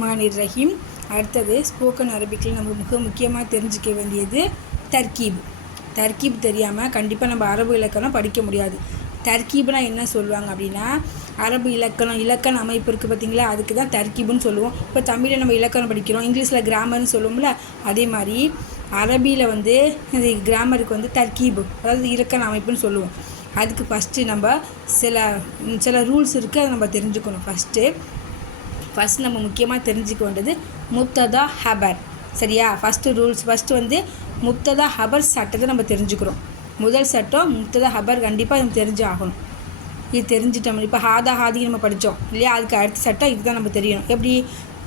ரஹ்மானிர் ரஹீம். அடுத்தது ஸ்போக்கன் அரபிக்கில் நம்ம முக்கியமாக தெரிஞ்சிக்க வேண்டியது தர்கீப். தர்கீப் தெரியாமல் கண்டிப்பாக நம்ம அரபு இலக்கணம் படிக்க முடியாது. தர்கீப்னால் என்ன சொல்லுவாங்க அப்படின்னா, அரபு இலக்கண அமைப்பு இருக்குது பார்த்திங்களா, அதுக்கு தான் தர்கீப்னு சொல்லுவோம். இப்போ தமிழில் நம்ம இலக்கணம் படிக்கிறோம், இங்கிலீஷில் கிராமர்னு சொல்லுவோம்ல, அதே மாதிரி அரபியில் வந்து இது கிராமருக்கு வந்து தர்கீப், அதாவது இலக்கண அமைப்புன்னு சொல்லுவோம். அதுக்கு ஃபஸ்ட்டு நம்ம சில ரூல்ஸ் இருக்குது, அதை நம்ம தெரிஞ்சுக்கணும். ஃபஸ்ட் நம்ம முக்கியமாக தெரிஞ்சுக்க வேண்டியது முப்ததா ஹபர். சரியா? ஃபஸ்ட்டு வந்து முப்ததா ஹபர் சட்டத்தை நம்ம தெரிஞ்சுக்கிறோம். முதல் சட்டம் முப்ததா ஹபர், கண்டிப்பாக நம்ம தெரிஞ்சு ஆகணும். இது தெரிஞ்சிட்டோம். இப்போ ஹாதிக்கு நம்ம படித்தோம் இல்லையா, அதுக்கு அடுத்த சட்டம் இதுதான் நம்ம தெரியணும். எப்படி?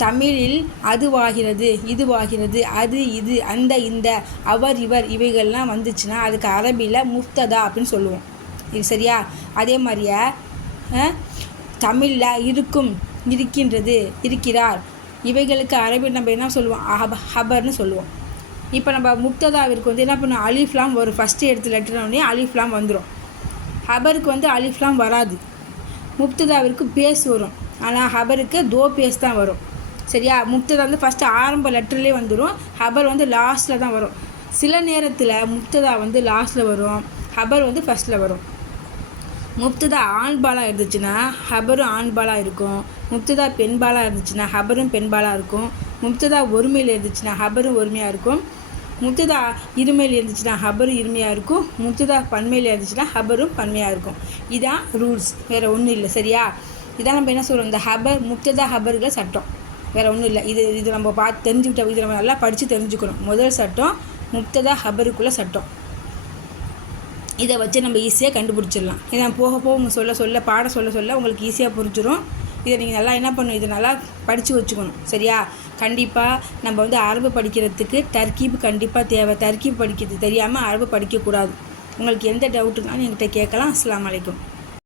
தமிழில் அதுவாகிறது, இதுவாகிறது, அது இது, அந்த இந்த, அவர் இவர் இவைகள்லாம் வந்துச்சுன்னா அதுக்கு அரபியில் முப்ததா அப்படின்னு சொல்லுவோம். இது சரியா? அதே மாதிரியே தமிழில் இருக்கும், இருக்கின்றது, இருக்கிறார், இவைகளுக்கு அரபியில் நம்ம என்ன சொல்லுவோம்? ஹபர்னு சொல்லுவோம். இப்போ நம்ம முப்ததாவிற்கு வந்து என்ன பண்ணுவோம்? அலிஃப்லாம் வரும். ஃபஸ்ட்டு எடுத்து லெட்டர்னே அலிஃப்லாம் வந்துடும். ஹபருக்கு வந்து அலிஃப்லாம் வராது. முப்ததாவிற்கு பேஸ் வரும், ஆனால் ஹபருக்கு பேஸ் தான் வரும். சரியா? முப்ததா வந்து ஃபஸ்ட்டு ஆரம்ப லெட்டர்லேயே வந்துடும், ஹபர் வந்து லாஸ்ட்டில் தான் வரும். சில நேரத்தில் முப்ததா வந்து லாஸ்ட்டில் வரும், ஹபர் வந்து ஃபஸ்ட்டில் வரும். முப்ததா ஆண்பாலாக இருந்துச்சுன்னா ஹபரும் ஆண்பாலாக இருக்கும். முப்ததா பெண்பாலாக இருந்துச்சுன்னா ஹபரும் பெண்பாலாக இருக்கும். முப்ததா ஒருமையில் இருந்துச்சுன்னா ஹபரும் ஒருமையாக இருக்கும். முப்ததா இருமையில் இருந்துச்சுன்னா ஹபரும் இருமையாக இருக்கும். முப்ததா பன்மையில் இருந்துச்சுன்னா ஹபரும் பன்மையாக இருக்கும். இதான் ரூல்ஸ், வேறு ஒன்றும் இல்லை. சரியா? இதான் நம்ம என்ன சொல்கிறோம், இந்த முப்ததா ஹபர்களை சட்டம், வேறு ஒன்றும் இல்லை. இது நம்ம பார்த்து தெரிஞ்சுக்கிட்டோம். இது நம்ம நல்லா படித்து தெரிஞ்சுக்கணும். முதல் சட்டம் முப்ததா ஹபருக்குள்ளே சட்டம். இதை வச்சு நம்ம ஈஸியாக கண்டுபிடிச்சிடலாம். இதை நான் போக பாட சொல்ல உங்களுக்கு ஈஸியாக புரிஞ்சிடும். இதை நீங்கள் நல்லா என்ன பண்ணணும், இதை நல்லா படித்து வச்சுக்கணும். சரியா? கண்டிப்பாக நம்ம வந்து அரபு படிக்கிறதுக்கு தர்கீப் கண்டிப்பாக தேவை. தர்கீப் படிக்கிறது தெரியாமல் அரபு படிக்கக்கூடாது. உங்களுக்கு எந்த டவுட்டுனாலும் என்கிட்ட கேட்கலாம். அஸ்ஸலாமு அலைக்கும்.